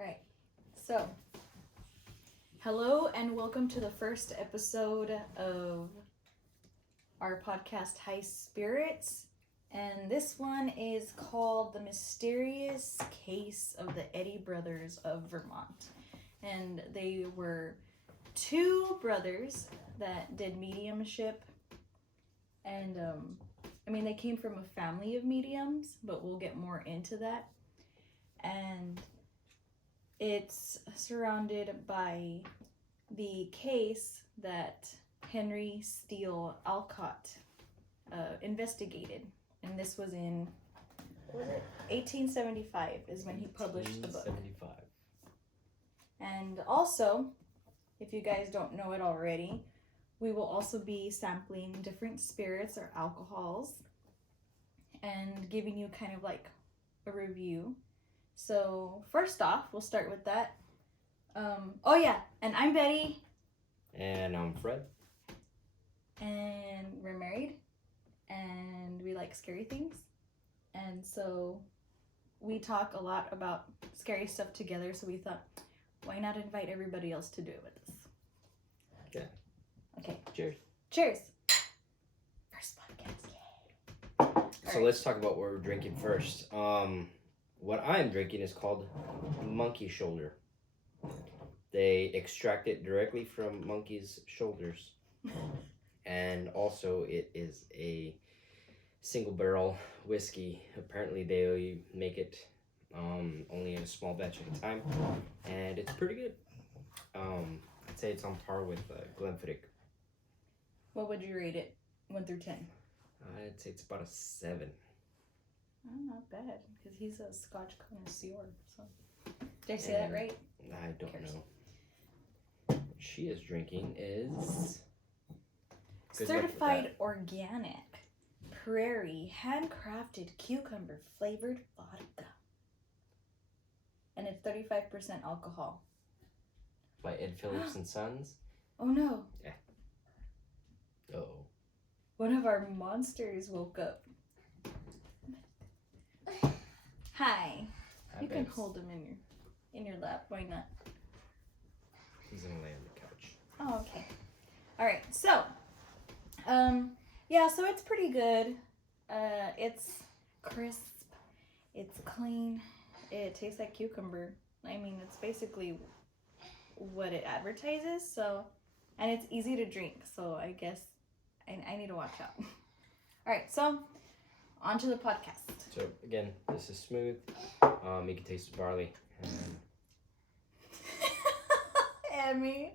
Right. So, hello and welcome to the first episode of our podcast, High.Spirits. And this one is called The Mysterious Case of the Eddy Brothers of Vermont. And they were two brothers that did mediumship. And, they came from a family of mediums, but we'll get more into that. And it's surrounded by the case that Henry Steel Olcott investigated. And this was in, 1875 is when he published the book. 1875. And also, if you guys don't know it already, we will also be sampling different spirits or alcohols and giving you kind of like a review. So first off, we'll start with that. And I'm Betty. And I'm Fred. And we're married. And we like scary things. And so we talk a lot about scary stuff together. So we thought, why not invite everybody else to do it with us? Yeah. Okay. Cheers. Cheers. First podcast. Yay. So let's talk about what we're drinking first. What I'm drinking is called monkey shoulder. They extract it directly from monkey's shoulders. And also it is a single barrel whiskey. Apparently they make it only in a small batch at a time. And it's pretty good. I'd say it's on par with Glenfiddich. What would you rate it? 1 through 10? I'd say it's about a 7. Oh, not bad, because he's a Scotch connoisseur. So, did I say that right? I don't know. What she is drinking is certified organic, prairie, handcrafted cucumber flavored vodka, and it's 35% alcohol. By Ed Phillips and Sons. Oh no! Yeah. Oh. One of our monsters woke up. Hi. You can hold him in your lap. Why not? He's gonna lay on the couch. Oh, okay. All right. So, so it's pretty good. It's crisp. It's clean. It tastes like cucumber. I mean, it's basically what it advertises. So, and it's easy to drink. So I guess I need to watch out. All right. So, on to the podcast. So again, this is smooth. You can taste the barley. And me.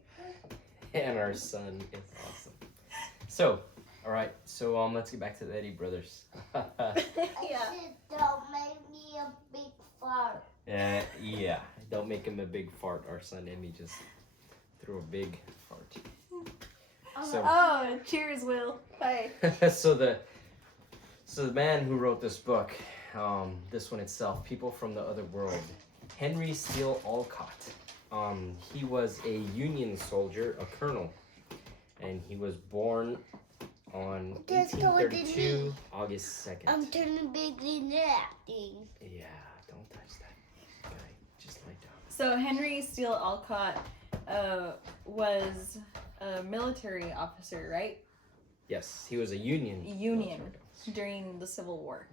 And our son is awesome. So, all right. So let's get back to the Eddy Brothers. Yeah. Don't make me a big fart. Yeah. Don't make him a big fart. Our son Emmy just threw a big fart. So, cheers, Will. Bye. So the man who wrote this book, this one itself, People from the Other World, Henry Steel Olcott. He was a Union soldier, a colonel, and he was born on 1832, August 2nd. I'm turning big in that thing. Yeah, don't touch that guy. Just lie down. So Henry Steel Olcott was a military officer, right? Yes, he was a Union during the Civil War.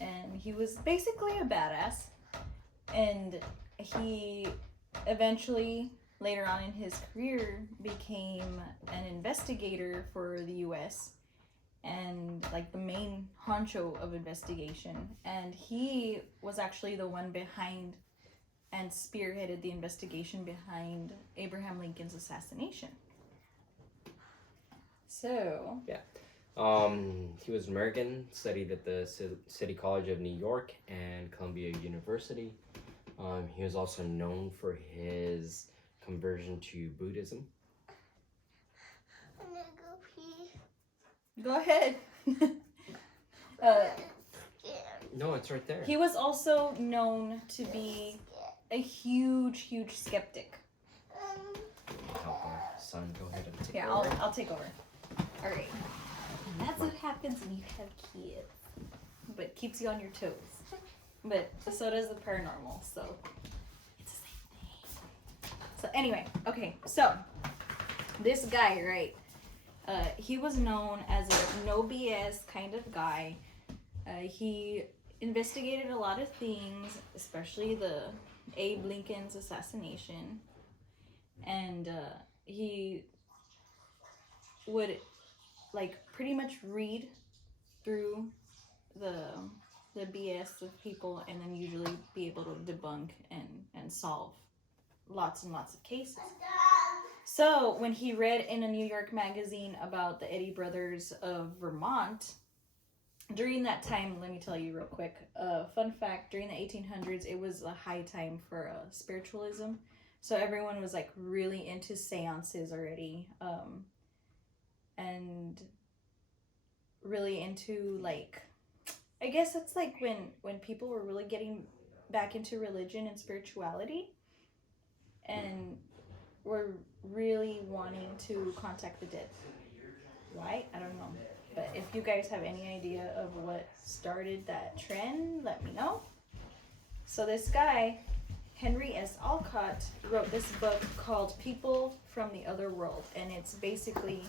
And he was basically a badass. And he eventually, later on in his career, became an investigator for the U.S. and like the main honcho of investigation. And he was actually the one behind and spearheaded the investigation behind Abraham Lincoln's assassination. So... yeah. He was American, studied at the City College of New York and Columbia University. He was also known for his conversion to Buddhism. I'm gonna go pee. Go ahead. No, it's right there. He was also known to be a huge skeptic. Help our son. Go ahead and take Here, over. I'll take over. All right. And that's what happens when you have kids. But keeps you on your toes. But so does the paranormal, so it's a anyway, okay, so this guy, right? He was known as a no BS kind of guy. He investigated a lot of things, especially the Abe Lincoln's assassination, and he would like pretty much read through the BS of people and then usually be able to debunk and solve lots and lots of cases. So when he read in a New York magazine about the Eddy Brothers of Vermont, during that time, let me tell you real quick, fun fact, during the 1800s, it was a high time for spiritualism. So everyone was like really into seances already, and really into like, I guess it's like when people were really getting back into religion and spirituality and were really wanting to contact the dead. Why? I don't know. But if you guys have any idea of what started that trend, let me know. So this guy, Henry S. Olcott, wrote this book called People from the Other World. And it's basically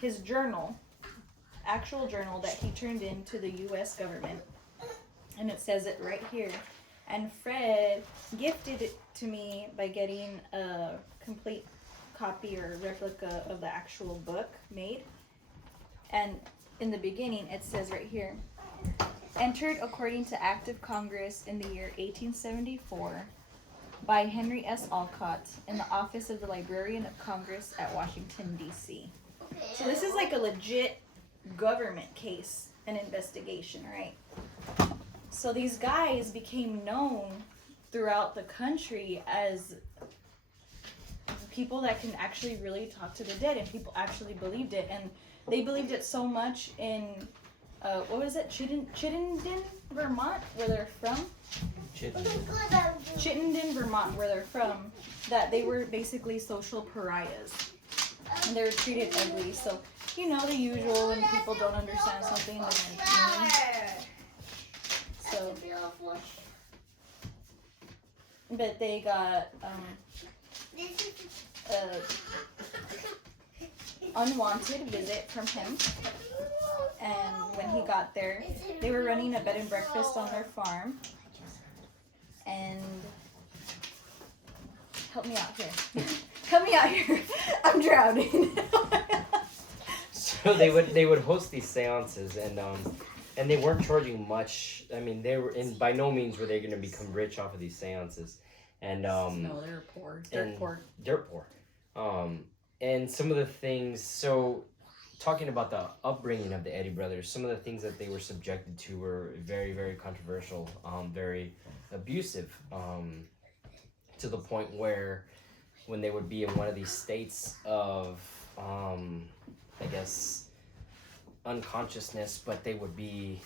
his journal, actual journal that he turned in to the U.S. government. And it says it right here. And Fred gifted it to me by getting a complete copy or replica of the actual book made. And in the beginning, it says right here, entered according to Act of Congress in the year 1874 by Henry S. Olcott in the office of the Librarian of Congress at Washington, D.C. So this is like a legit government case and investigation, right? So these guys became known throughout the country as people that can actually really talk to the dead, and people actually believed it, and they believed it so much in what was it, Chittenden, Vermont, where they're from. Chittenden, Vermont, where they're from, that they were basically social pariahs, and they were treated ugly. So you know the usual, when people don't understand something, they're mean. So, but they got unwanted visit from him, and when he got there, they were running a bed and breakfast on their farm, and help me out here. Help me out here. I'm drowning. So they would host these seances, and they weren't charging much. I mean, they were by no means were they going to become rich off of these seances, and no, they were poor. Dirt poor. And some of the things, so talking about the upbringing of the Eddy brothers, some of the things that they were subjected to were very, very controversial, very abusive, to the point where when they would be in one of these states of, I guess, unconsciousness, but they would be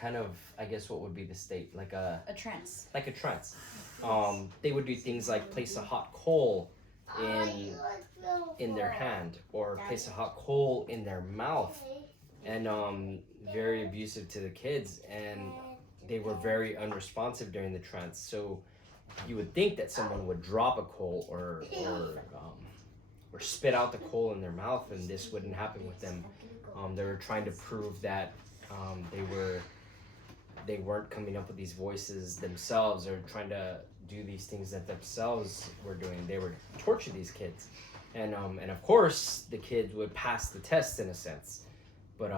kind of, I guess, what would be the state? Like a trance. Like a trance. They would do things like place a hot coal in their hand, or place a hot coal in their mouth, and very abusive to the kids, and they were very unresponsive during the trance. So you would think that someone would drop a coal or spit out the coal in their mouth, and this wouldn't happen with them. They were trying to prove that they weren't coming up with these voices themselves, or trying to do these things that themselves were doing. They would torture these kids, and of course the kids would pass the test in a sense, but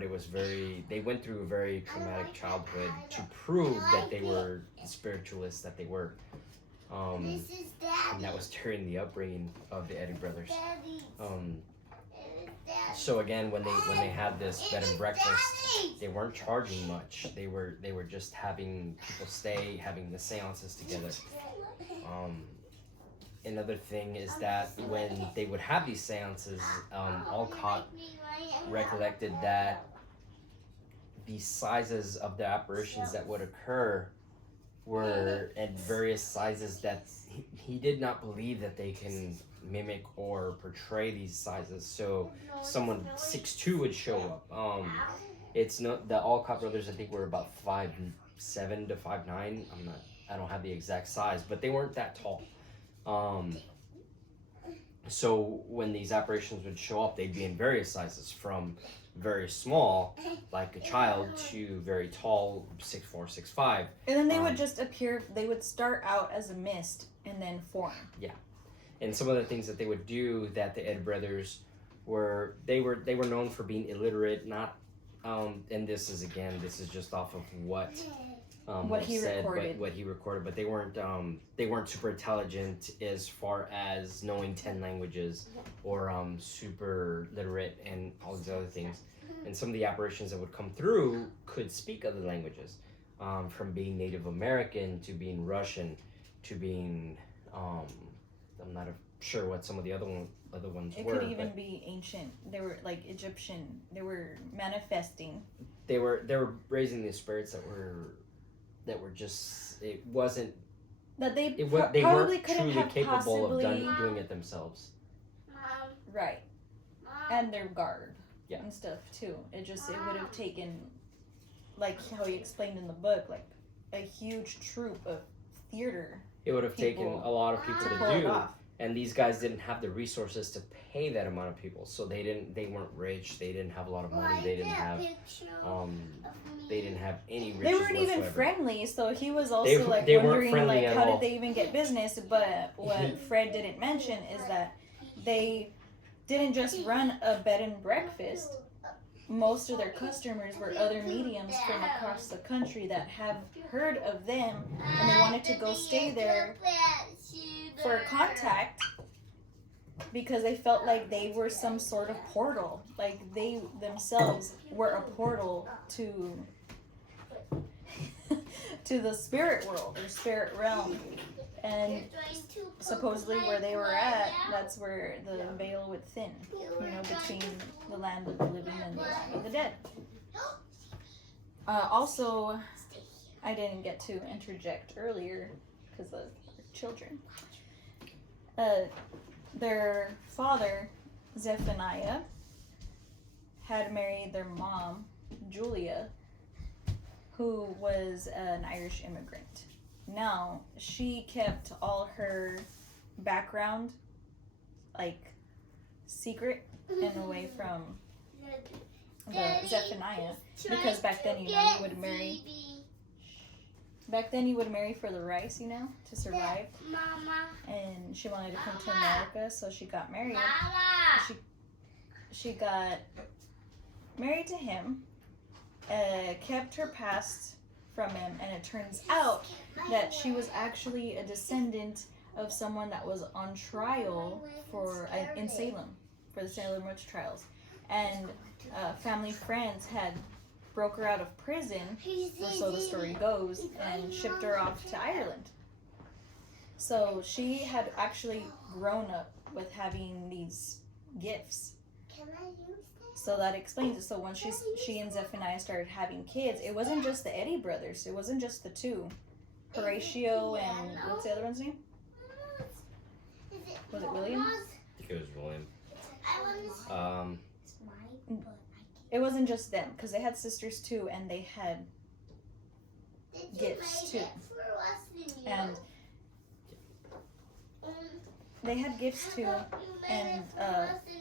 it was they went through a very traumatic childhood to prove that they were the spiritualists that they were, and that was during the upbringing of the Eddy brothers. So again, when they had this bed and breakfast, they weren't charging much. They were just having people stay, having the seances together. Another thing is that when they would have these seances, Olcott recollected that the sizes of the apparitions that would occur were at various sizes that he did not believe that they can mimic or portray these sizes. So someone 6'2" would show up. It's not the Olcott brothers. I think were about 5'7" to 5'9". I don't have the exact size, but they weren't that tall. So when these apparitions would show up, they'd be in various sizes, from very small, like a child, to very tall, 6'4", 6'5". And then they would just appear. They would start out as a mist and then form. Yeah, and some of the things that they would do, that the Eddy brothers were known for being illiterate, not. And this is just off of what He said, recorded. what he recorded, but they weren't super intelligent as far as knowing 10 languages, or super literate and all these other things. And some of the apparitions that would come through could speak other languages, from being Native American to being Russian to being I'm not sure what some of the other ones It were. could even be ancient. They were like Egyptian. They were manifesting. They were raising these spirits that were just, it wasn't That they they probably weren't couldn't truly have capable possibly of doing it themselves. Mom, right, Mom. and their guard Yeah. and stuff too. It would have taken, like how he explained in the book, like a huge troop of theater It would have taken people a lot of people to to pull it do, off. and these guys didn't have the resources to pay that amount of people. So they weren't rich. They didn't have a lot of money. They didn't have any riches They weren't even whatsoever. friendly, so he was also They weren't wondering friendly like at how all. did they even get business. But what Fred didn't mention is that they didn't just run a bed and breakfast. Most of their customers were other mediums from across the country that have heard of them, and they wanted to go stay there for contact because they felt like they were some sort of portal, like they themselves were a portal to the spirit world or spirit realm. And supposedly where they were at, that's where the veil would thin, between the land of the living and the land of the dead. Also, I didn't get to interject earlier because of children. Their father, Zephaniah, had married their mom, Julia, who was an Irish immigrant. Now, she kept all her background, like, secret and away from the Zephaniah, because back then, you would marry. Back then, you would marry for the rice, to survive. Mama. And she wanted to come to America, so she got married. She got married to him, kept her past from him, and it turns out that she was actually a descendant of someone that was on trial in Salem for the Salem witch trials, and family friends had broke her out of prison, or so the story goes, and shipped her off to Ireland. So she had actually grown up with having these gifts. Can I use that? So that explains it. So when she and Zephaniah started having kids, it wasn't just the Eddy brothers. It wasn't just the two. Horatio and what's the other one's name? Was it William? I think it was William. It's mine, but It wasn't just them, because they had sisters too, and they had gifts too. And they had gifts too, and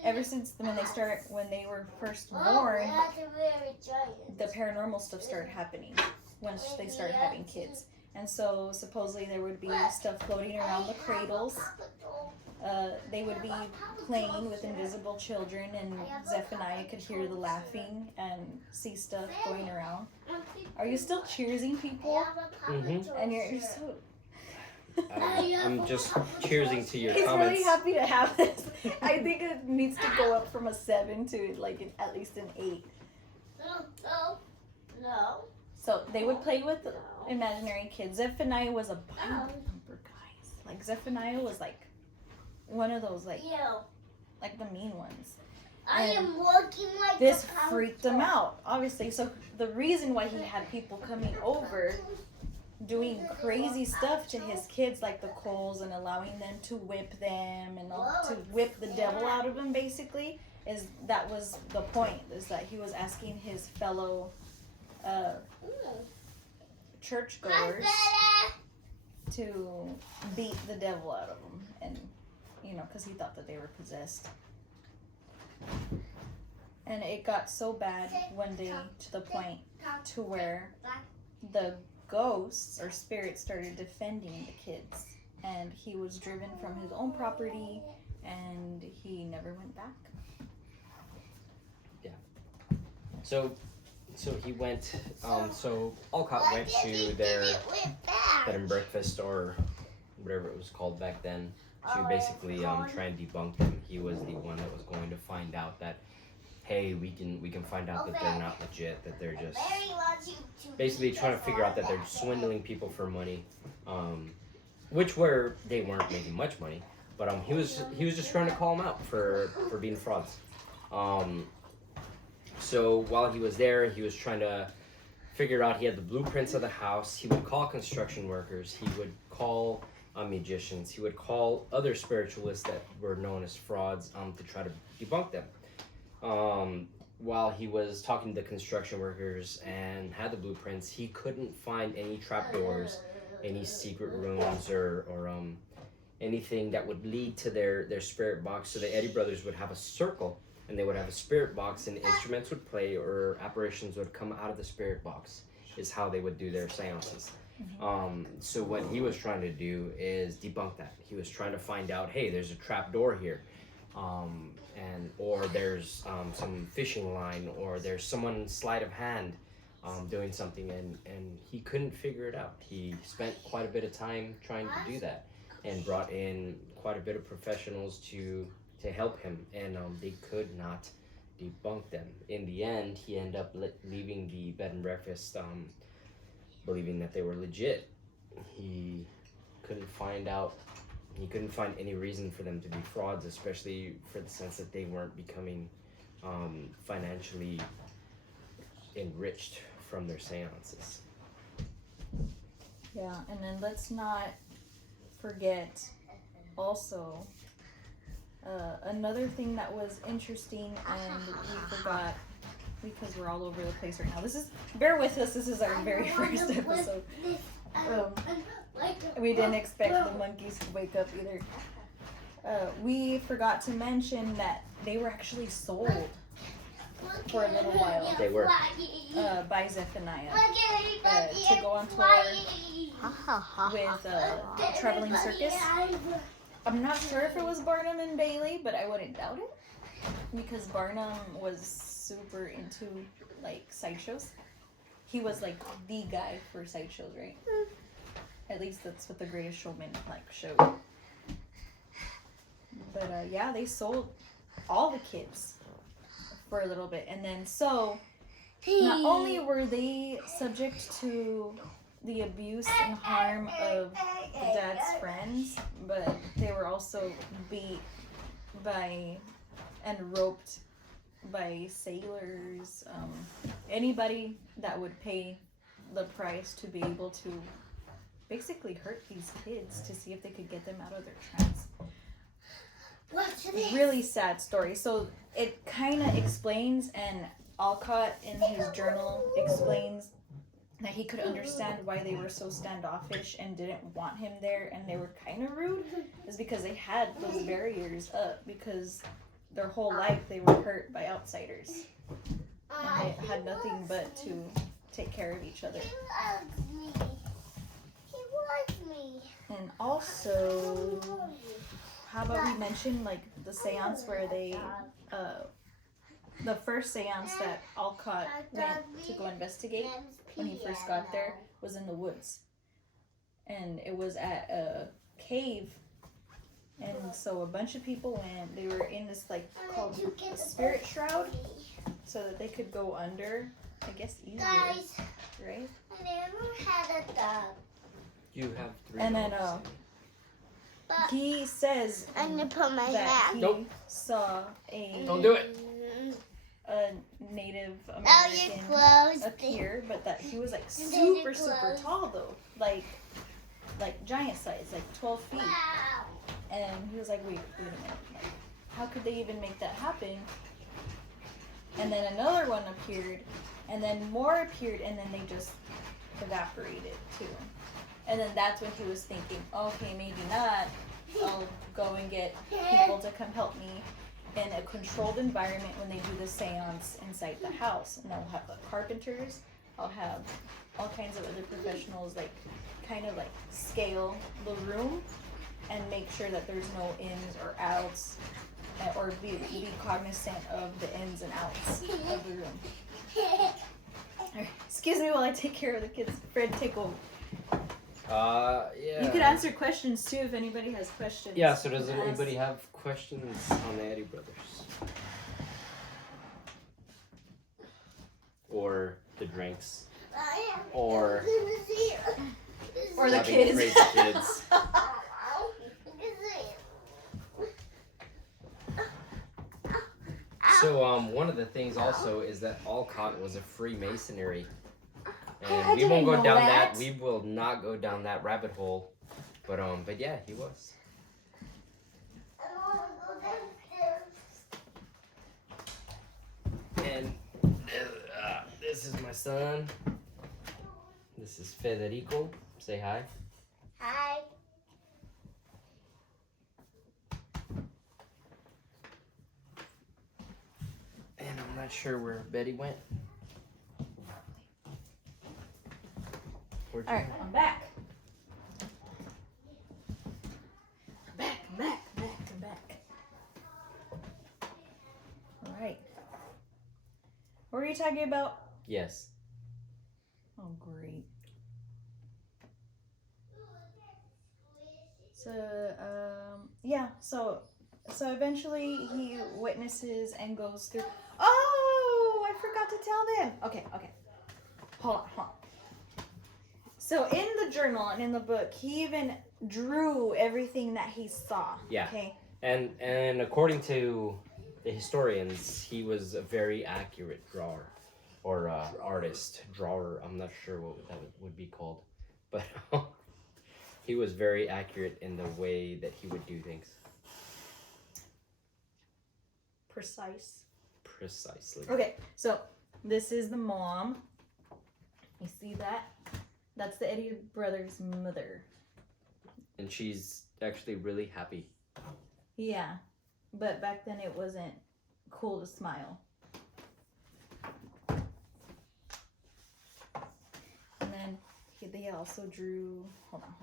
ever since when they were first born, the paranormal stuff started happening once they started having kids. And so supposedly there would be stuff floating around the cradles. They would be playing with invisible children, and Zephaniah could hear the laughing and see stuff going around. Are you still cheersing people? Mm-hmm. And you're so... I'm just cheersing to your He's comments. really happy to have this. I think it needs to go up from a 7 to like at least an 8. No. So they would play with imaginary kids. Zephaniah was a Bible thumper, guys. Like Zephaniah was like one of those like the mean ones. I am working like This a freaked him out, obviously. So the reason why he had people coming over doing crazy stuff to his kids, like the Coles, and allowing them to whip them and to whip the devil out of them, basically, that was the point, is that he was asking his fellow churchgoers to beat the devil out of them, and because he thought that they were possessed. And it got so bad one day to the point to where the ghosts or spirits started defending the kids, and he was driven from his own property, and he never went back. So he went. So Olcott went to their bed and breakfast, or whatever it was called back then, to basically try and debunk them. He was the one that was going to find out that, hey, we can find out that they're not legit, that they're just basically trying to figure out that they're swindling people for money, they weren't making much money, but he was just trying to call them out for being frauds. So while he was there, he was trying to figure out, he had the blueprints of the house. He would call construction workers. He would call magicians. He would call other spiritualists that were known as frauds to try to debunk them. While he was talking to the construction workers and had the blueprints, he couldn't find any trapdoors, any secret rooms, or anything that would lead to their spirit box. So the Eddy Brothers would have a circle, and they would have a spirit box, and instruments would play or apparitions would come out of the spirit box, is how they would do their seances. So what he was trying to do is debunk that. He was trying to find out, hey, there's a trap door here, or there's some fishing line, or there's someone's sleight of hand doing something, and he couldn't figure it out. He spent quite a bit of time trying to do that, and brought in quite a bit of professionals to help him, and they could not debunk them. In the end, he ended up leaving the bed and breakfast believing that they were legit. He couldn't find any reason for them to be frauds, especially for the sense that they weren't becoming financially enriched from their seances. Yeah, and then let's not forget also another thing that was interesting, and we forgot because we're all over the place right now. Bear with us, this is our very first episode. We didn't expect the monkeys to wake up either. We forgot to mention that they were actually sold for a little while. They were. By Zephaniah to go on tour with Traveling Circus. I'm not sure if it was Barnum and Bailey, but I wouldn't doubt it, because Barnum was super into like sideshows. He was like the guy for sideshows, right? At least that's what The Greatest Showman like showed. But yeah, they sold all the kids for a little bit, and then so not only were they subject to the abuse and harm of the dad's friends, but they were also beat by and roped by sailors, anybody that would pay the price to be able to basically hurt these kids to see if they could get them out of their trance. Really sad story. So it kind of explains, and Olcott in his journal explains that he could understand why they were so standoffish and didn't want him there, and they were kind of rude, is because they had those barriers up, because their whole life they were hurt by outsiders, and they had nothing but to take care of each other. He loves me. And also, how about we mention like the seance where they the first seance that Olcott went to go investigate when he first got there was in the woods, and it was at a cave, and so a bunch of people went. They were in this like called a spirit shroud, so that they could go under, I guess, easier, right? I never had a dog. You have 3 And then dogs. he says I'm gonna put my that hat. he Nope. saw a Don't do it. Native Now you're American close. appear, but that he was like And then super you're close. tall though, like giant size, like 12 feet. Wow. And he was like, wait a minute, like, how could they even make that happen? And then another one appeared, and then more appeared, and then they just evaporated too. And then that's when he was thinking, okay, maybe not. I'll go and get people to come help me in a controlled environment when they do the seance inside the house. And I'll have the carpenters, I'll have all kinds of other professionals kind of scale the room and make sure that there's no ins or outs, or be cognizant of the ins and outs of the room. Excuse me while I take care of the kids. Fred, take over. Yeah. You could answer questions too if anybody has questions. Yeah, so does anybody have questions on the Eddy Brothers? Or the drinks? Or the having kids. crazy kids? So, one of the things also is that Olcott was a Freemasonry. I And we won't didn't go know down that. We will not go down that rabbit hole. But yeah, he was. And this is my son. This is Federico. Say hi. Hi. And I'm not sure where Betty went. Where'd you Alright, go? I'm back. I'm back. Alright. What were you talking about? Yes. Oh, great. So, yeah, so eventually he witnesses and goes through. Oh, I forgot to tell them. Okay. Hold on. So in the journal and in the book, he even drew everything that he saw. Yeah. Okay. And according to the historians, he was a very accurate drawer. Or artist, drawer, I'm not sure what that would be called. But he was very accurate in the way that he would do things. Precisely. Okay, so this is the mom. You see that? That's the Eddy Brothers' mother. And she's actually really happy. Yeah, but back then it wasn't cool to smile. And then they also drew. Hold on.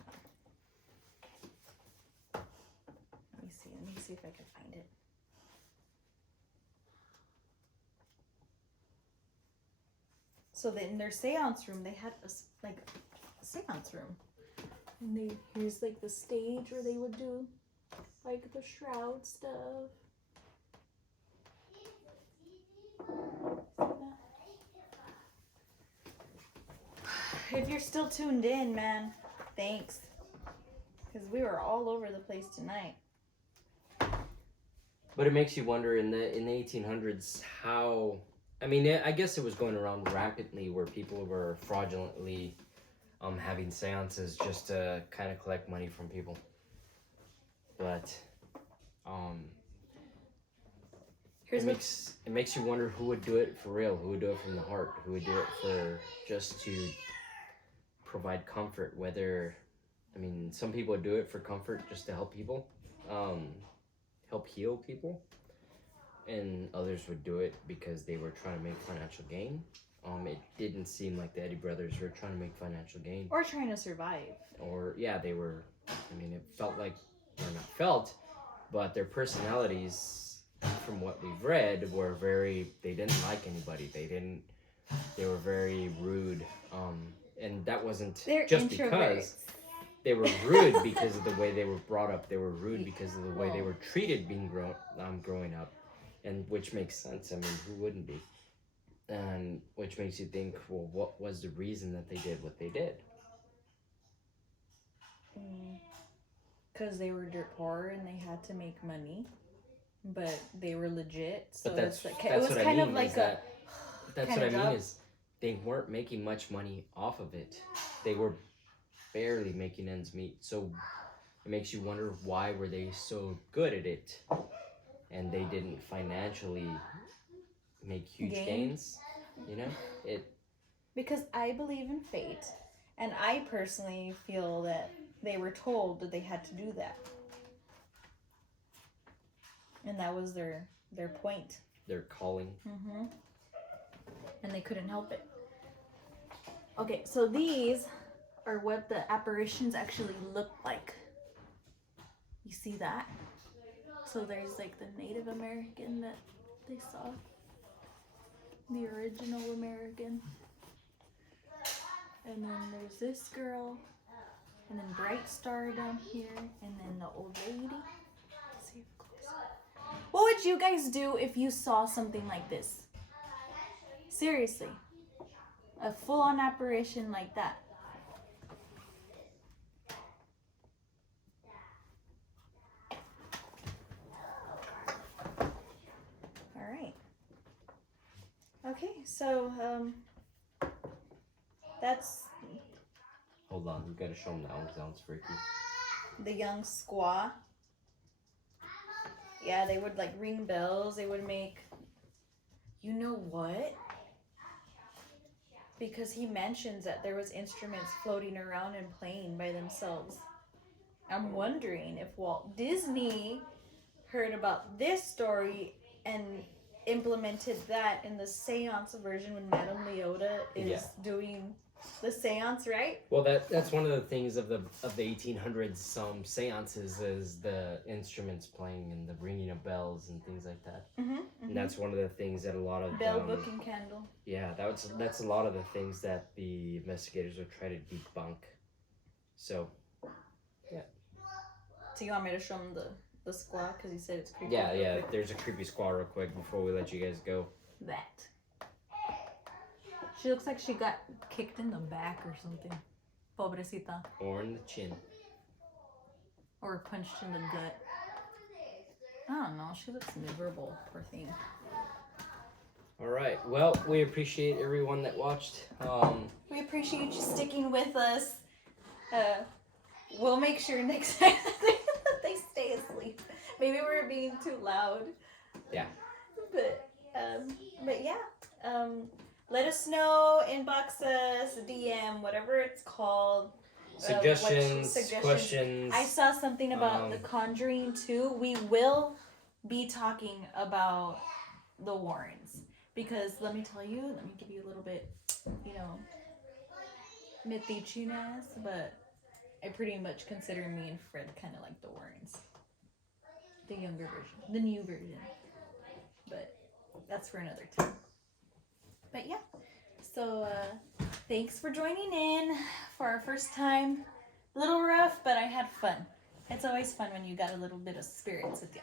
Let me see if I can find it. So in their seance room, they had a seance room. And here's the stage where they would do the shroud stuff. If you're still tuned in, man, thanks. Because we were all over the place tonight. But it makes you wonder in the 1800s how, I mean, I guess it was going around rampantly where people were fraudulently having seances just to kind of collect money from people. But it makes you wonder who would do it for real, who would do it from the heart, who would do it for just to provide comfort. Whether, I mean, some people would do it for comfort just to help people, help heal people, and others would do it because they were trying to make financial gain. It didn't seem like the Eddy Brothers were trying to make financial gain. Or trying to survive. Or, yeah, they were, I mean, it felt like, or not felt, but their personalities, from what we've read, were very, they didn't like anybody. They were very rude. And that wasn't They're just introverts. because they were rude because of the way they were brought up. They were rude because of the way they were treated being growing up. And which makes sense. I mean, who wouldn't be? And which makes you think, well, what was the reason that they did what they did? Because they were dirt poor and they had to make money, but they were legit. So But that's it what was I kind mean. of like That's what I mean job. is they weren't making much money off of it. They were barely making ends meet. So it makes you wonder, why were they so good at it and they didn't financially make huge gains? You know, because I believe in fate, And I personally feel that they were told that they had to do that. And that was their point. Their calling. Mm-hmm. And they couldn't help it. Okay, so these are what the apparitions actually look like. You see that? So there's like the Native American that they saw. The original American. And then there's this girl. And then Bright Star down here. And then the old lady. Let's see up close. What would you guys do if you saw something like this? Seriously. A full-on apparition like that. Alright. Okay, so, that's Hold on, we gotta show them that one because that one's freaky. the young squaw. Yeah, they would like ring bells. They would make, you know what? Because he mentions that there was instruments floating around and playing by themselves. I'm wondering if Walt Disney heard about this story and implemented that in the seance version when Madame Leota is doing the seance, right? Well, that's one of the things of the 1800s. Some seances is the instruments playing and the ringing of bells and things like that. And that's one of the things that a lot of bell, book, and candle. Yeah, that's a lot of the things that the investigators would try to debunk. So, yeah. So you want me to show them the squaw because you said it's creepy? Yeah. There's a creepy squaw real quick before we let you guys go. That. She looks like she got kicked in the back or something. Pobrecita. Or in the chin. Or punched in the gut. I don't know. She looks miserable, poor thing. All right. Well, we appreciate everyone that watched. We appreciate you sticking with us. We'll make sure next time that they stay asleep. Maybe we're being too loud. Yeah. But yeah. Let us know, inbox us, DM, whatever it's called. Suggestions, questions. I saw something about The Conjuring too. We will be talking about the Warrens. Because let me give you a little bit, mythichiness, but I pretty much consider me and Fred kind of like the Warrens. The younger version. The new version. But that's for another time. But yeah, so thanks for joining in for our first time. A little rough, but I had fun. It's always fun when you got a little bit of spirits with you.